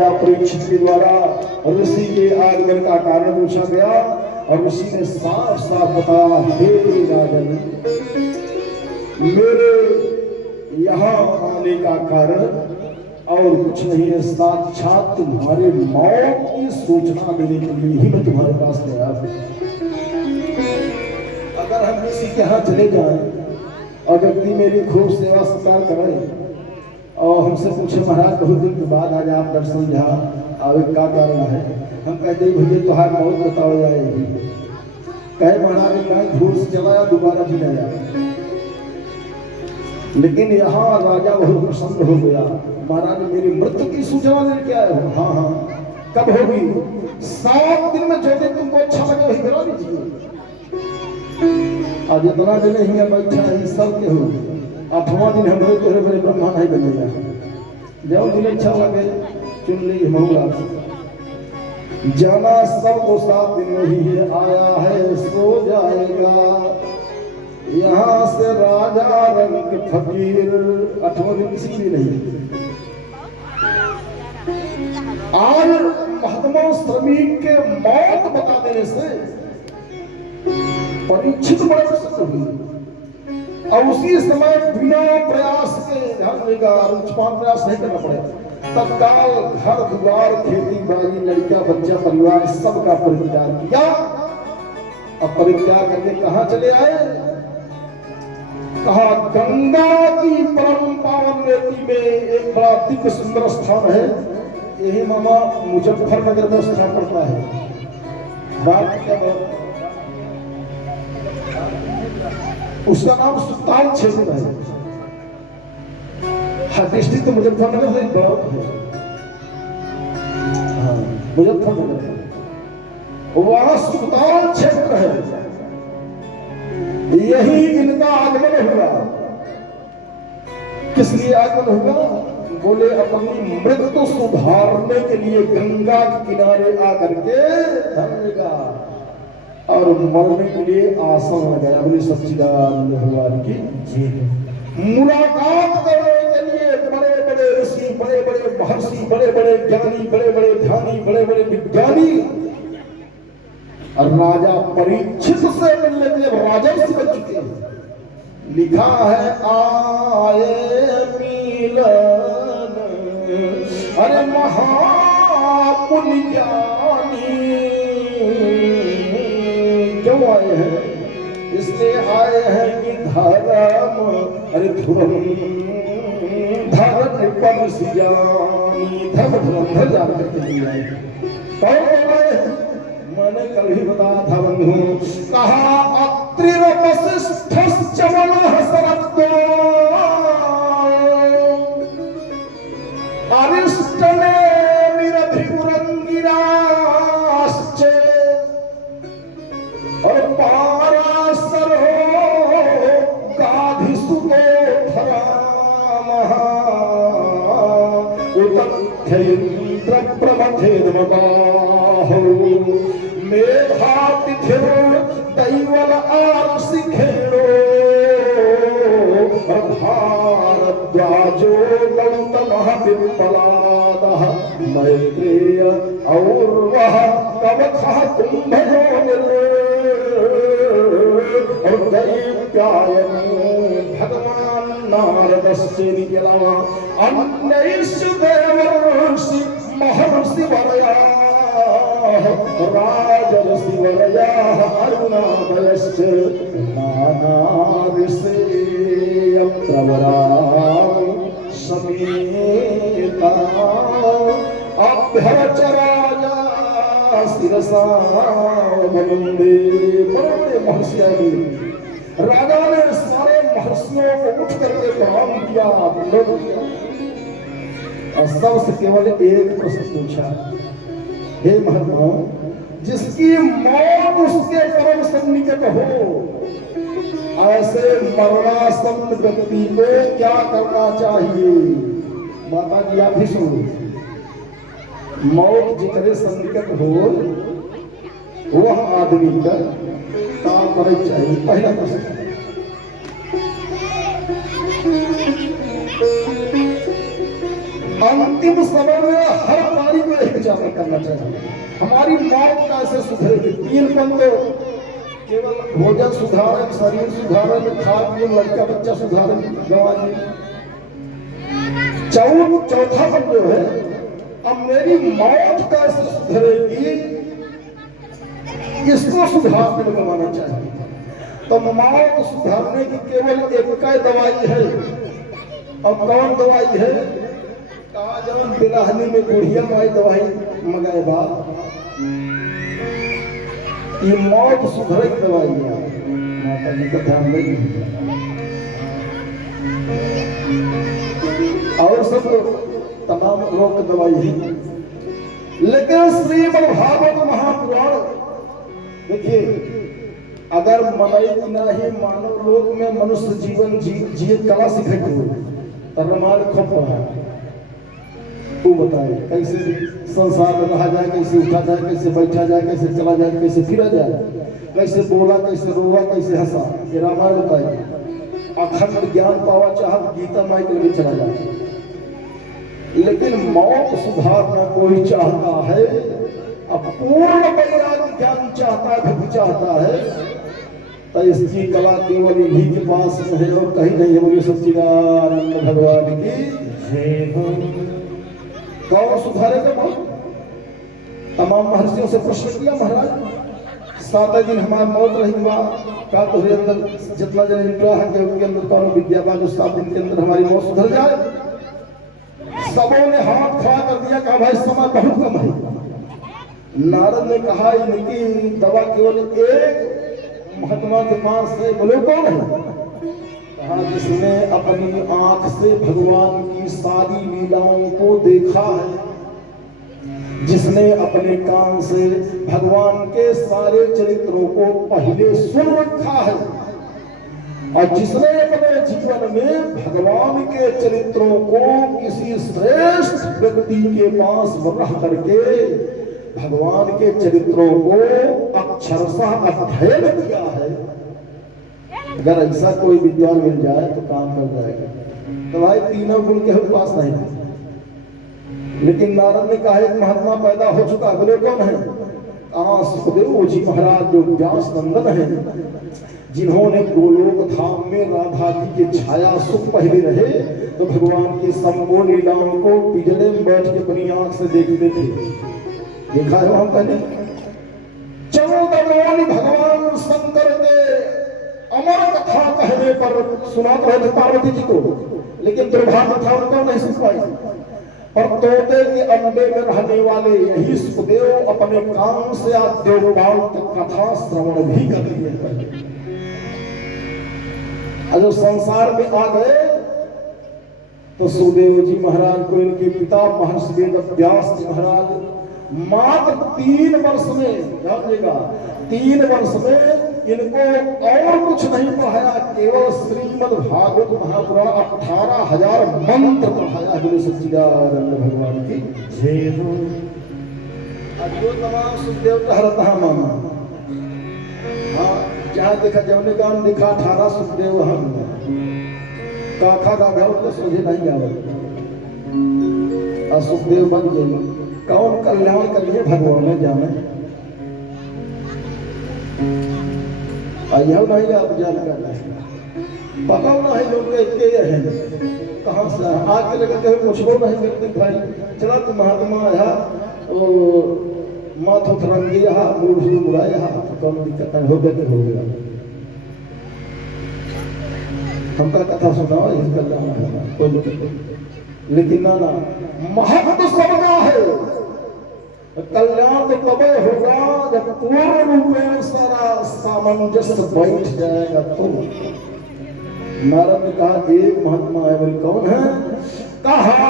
राजा परीक्षित के द्वारा ऋषि के आगमन का कारण पूछा गया और ऋषि ने साफ साफ बताया, हे राजन, मेरे यहाँ आने का कारण और कुछ नहीं है, साक्षात तुम्हारे मौत की सूचना देने के लिए ही मैं तुम्हारे पास गया हूं। अगर हम किसी के यहाँ चले जाएं और व्यक्ति मेरी खूब सेवा सत्कार कराए और हमसे पूछे, महाराज बहुत दिन के बाद आज आप दर्शन यहाँ आवे का कारण है, हम कहते हैं भैया तुहार मौत बताओ जाएगी। कहे महाराज कहीं धूल से चलाया दोबारा भी नहीं आया। लेकिन यहाँ राजा बहुत प्रसन्न हो गया, महाराज मेरी मृत्यु की सूचना दे क्या है? हाँ हाँ, कब होगी? 7 दिन में जो दिन तुमको अच्छा लगे वही करा दीजिए। आज इतना दिन ही बैठा है सब के हो, 8वां दिन हमारे तोरे बड़े ब्रह्मा नहीं बनेगा। जब दिन अच्छा लगे चुन ली मऊला जाना, सबको 7 दिन में ही आया है सो जाएगा। यहाँ से राजा रंग फकीर, 8वां दिन किसी भी नहीं। आज महात्मा श्रमिक के मौत बता देने से परीक्षित बड़े प्रसन्न हुए और उसी समय बिना प्रयास के ध्यान देगा, प्रयास नहीं करना पड़ेगा। तत्काल घर द्वार खेती बाड़ी लड़का बच्चा परिवार सबका परित्याग किया। अब परित्याग करके कहाँ चले आए? कहा गंगा की परम पावन नदी में एक बड़ा दिव्य सुंदर स्थान है, यही मामा मुजफ्फरनगर में स्थान पड़ता है। बात क्या बात? उसका नाम सुल्तान क्षेत्र है। डिस्ट्रिक्ट तो मुजफ्फरनगर से ब्लॉक है, हाँ मुजफ्फरनगर, वहां सुल्तान क्षेत्र है। यही इनका आगमन हुआ। किस लिए आगमन हुआ? बोले अपनी मृत्यु सुधारने के लिए गंगा के किनारे आकर के धर्मेगा और मरने के लिए आसन लगाया। बोले सच्चिदानंद भगवान की मुलाकात करने के लिए बड़े बड़े ऋषि, बड़े बड़े महर्षि, बड़े बड़े ज्ञानी, बड़े बड़े ध्यानी, बड़े बड़े विज्ञानी और राजा परीक्षित से मिलने के लिए राजर्षि बन चुके हैं। लिखा है आए मिलन, अरे महापुण्य ज्ञानी। क्यों आए हैं? इसलिए आए हैं कि धर्म, अरे ध्रुवम धर्म पर सियानी, धर्म धुरंधर जान करके लिए आए। कौन आए हैं? मैंने कल ही बताया था बंधु, कहा अत्रिव वसिष्ठश्च मनः सरत्तो अरिष्टने निरभिपुरंगिराश्च और पाराशरो गाधिसुतो धरामः उतथ्येन्द्र प्रमथेन्मदाहो मेधातिथिर दैवल आर्षिखेणो भारद्वाजो गौतमः पिप्पलादः मैत्रेय और्वः कवचः कुम्भयोनिर् और दैत्यायनो भगवान नारदस्य नियमा अन्यैष देवर्षि महर्षि वरयाः राजर्षि वरयाः अरुणादयश्च नाना ऋषेय प्रवराः समेता अभ्यर्च राजा शिरसा वन्दे। बड़े महर्षि आदि राजा ने सारे महर्षियों को उठ करके प्रणाम किया, और सबसे केवल एक प्रश्न पूछा, हे महात्मा, जिसकी मौत उसके परम सन्निकट हो, ऐसे मरणासन्न व्यक्ति को क्या करना चाहिए? माता जी आप भी सुनो, मौत जितने सन्निकट हो वह आदमी का काम करना चाहिए। पहला प्रश्न। अंतिम समय में हर पारी करना चाहिए। हमारी मौत कैसे सुधरेगी? 3 पन तो केवल भोजन सुधारन, शरीर सुधारन, खा पिए, लड़का बच्चा सुधारन, गवानी। चौथा पन जो है, अब मेरी मौत कैसे सुधरेगी, इसको सुधारने में लगाना चाहिए। तो मौत सुधारने की केवल एक दवाई है। अब कौन दवाई है? कहा जब बिलाहनी में बुढ़िया माई दवाई मंगाए बात, ये मौत सुधरे की दवाई है। माता जी का ध्यान नहीं, और सब तमाम रोग की दवाई है। लेकिन श्रीमद् भागवत महापुराण देखिए, अगर मनई नहीं मानव लोक में मनुष्य जीवन जिए कला सीखे तो रमाल खूब पढ़ा, वो बताए कैसे संसार में रहा जाए, कैसे उठा जाए, कैसे बैठा जाए, कैसे चला जाए, कैसे फिरा जाए, कैसे बोला, कैसे रोवा, कैसे हंसा, ये रामायण बताए। अखंड ज्ञान पावा चाहत गीता माई के लिए चला जाए। लेकिन मौत सुधारना कोई चाहता है, अब पूर्ण वैराग्य ज्ञान चाहता है, भक्ति चाहता है, तो इसकी कला केवल इन्हीं के पास है और कहीं नहीं है। बोलिए सच्चिदानंद भगवान की जय हो। कौन सुधारेगा मौत? तमाम महर्षियों से प्रश्न किया, महाराज 7 दिन हमारा मौत रहेगा का तुम्हारे अंदर जितना जन निकला है कि उनके अंदर कौन विद्या का 7 दिन के अंदर हमारी मौत सुधर जाए। सबों ने हाथ खड़ा कर दिया, कहा भाई समय बहुत कम है। नारद ने कहा इनकी दवा केवल एक महात्मा के पास है। बोले कौन है? कहा जिसने अपनी आंख से भगवान की सारी लीलाओं को देखा है, जिसने अपने कान से भगवान के सारे चरित्रों को पहले सुन रखा है, और जिसने अपने जीवन में भगवान के चरित्रों को किसी श्रेष्ठ व्यक्ति के पास रह करके भगवान के चरित्रों को अक्षरशः अध्ययन किया है। अगर ऐसा कोई विद्वान मिल जाए तो काम कर जाएगा। तो भाई तीनों गुण के पास नहीं है। लेकिन नारद ने कहा एक महात्मा पैदा हो चुका। बोले कौन है? सुखदेव जी महाराज जो व्यास नंदन है, जिन्होंने गोलोक धाम में राधा जी के छाया सुख पहले रहे तो भगवान की संपूर्ण लीलाओं को पिजड़े में बैठ के अपनी आंख से देखते थे। देखा है हम पहले 14 मोनि भगवान शंकर के अमर कथा कहने पर सुनाते रहे पार्वती जी को, लेकिन दुर्भाग्य था उनको नहीं सुन पाई। पर तोते के अंडे में रहने वाले यही सुखदेव अपने काम से आज देवपाल की कथा श्रवण भी कर लिए। जब संसार में आ गए तो सुखदेव जी महाराज को इनके पिता महर्षि वेद व्यास जी महाराज मात्र 3 वर्ष में, जानिएगा 3 वर्ष में इनको और कुछ नहीं पढ़ाया, केवल श्रीमद् भागवत महापुराण 18,000 मंत्र पढ़ाया। बोले सच्चिदानंद भगवान की जय हो। जो तमाम सुखदेव टहरता मामा, हाँ जहाँ देखा जौने गांव दिखा 18 सुखदेव हम काखा का घर तो सोझे नहीं आवे, और सुखदेव बन गए। कौन कल्याण कर लिए भगवान ने जाने। यह नहीं आप जान कर पता नहीं लोग के हैं कहाँ से आके लगे कहीं मुझको नहीं करते भाई। चला तो महात्मा आया माथो फरंगी रहा मूड शुरू बुराया कम दिक्कत हो गया तो हो गया। हमका कथा सुनाओ इसका कल्याण कोई, लेकिन ना ना महत्व सबका है। कल्याण तो तब होगा जब पूर्ण रूप में सारा सामंजस्य बैठ जाएगा। तो नारद ने कहा एक महात्मा है। बोले कौन है? कहा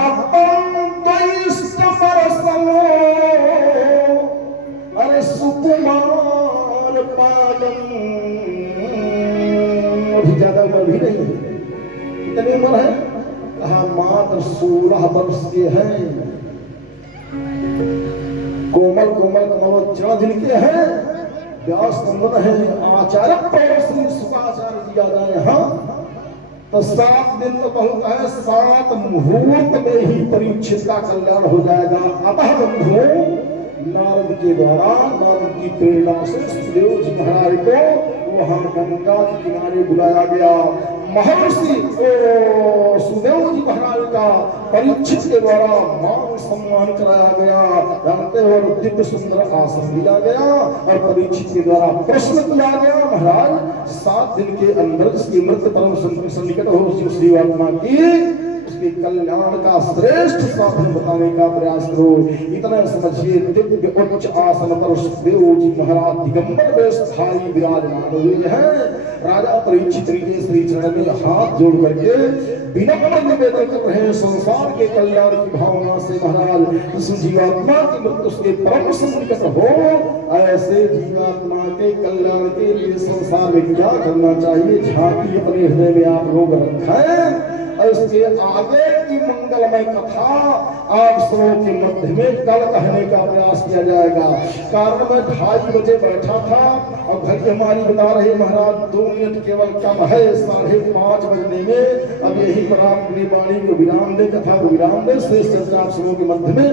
अरे सुकुमार पादम, अभी ज्यादा उम्र भी नहीं है। कितनी उम्र है? कहा मात्र 16 वर्ष के हैं। कोमल कोमल कमलोच्चरण जिनके हैं व्यास नंदन है। आचार्य श्री सुखाचार्य जी याद आए। हाँ तो 7 दिन तो बहुत है, 7 मुहूर्त में ही परीक्षित का कल्याण हो जाएगा। अतः बंधुओं नारद के द्वारा, नारद की प्रेरणा से सुखदेव जी महाराज को वहां गंगा के किनारे बुलाया गया। महर्षि सुखदेव जी महाराज का परीक्षित के द्वारा मान सम्मान कराया गया। जानते हो, दिव्य सुंदर आसन दिया गया और परीक्षित के द्वारा प्रश्न किया गया, महाराज 7 दिन के अंदर जिसकी मृत्यु परम सन्निकट हो श्री आत्मा की, उसके कल्याण का श्रेष्ठ साधन बताने का प्रयास करो। इतना समझिए, दिव्य उच्च आसन पर सुखदेव जी महाराज दिगंबर वेशधारी विराजमान हुए हैं। राजा परीक्षित के श्री चरण में हाथ जोड़ करके विनम्र निवेदन कर रहे हैं, संसार के कल्याण की भावना से महाराज इस जीवात्मा की मृत्यु उसके परम सन्निकट हो। ऐसे जीवात्मा के कल्याण के लिए संसार में क्या करना चाहिए, झांकी अपने हृदय में आप लोग रखें। इसके आगे की मंगलमय कथा आप सबों के मध्य में कल कहने का प्रयास किया जाएगा। कारण मैं 2:30 बजे बैठा था और घड़ी हमारी बता रहे महाराज 2 मिनट केवल कम है 5:30 बजने में। अब यही पर आप अपनी वाणी को विराम दे, कथा को विराम दे, शेष चर्चा आप सबों के मध्य में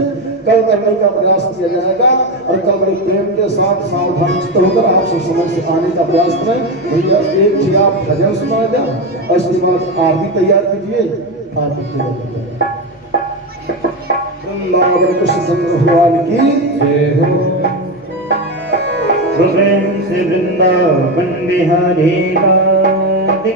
कल करने का प्रयास किया जाएगा। और कल बड़े प्रेम के साथ सावधान चित्त होकर आप सब समय से आने का प्रयास करें। भैया एक जी आप भजन सुना दें और इसके बाद आप भी तैयार कीजिए। वृंदावन कृष्ण भगवान की जय हो। प्रेम से वृंदावन बिहारी लाल की